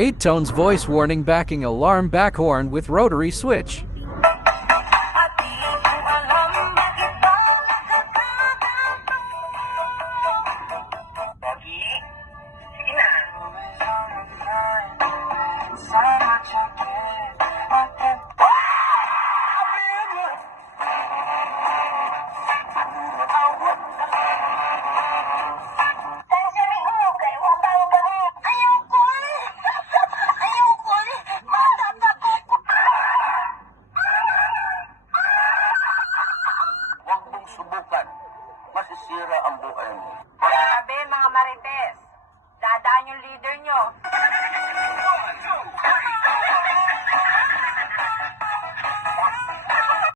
8-tones voice warning backing alarm Backhorn with rotary switch. Subukan, masisira ang buhay mo. Sabi mga marites, dadaan yung leader nyo. 1, 2,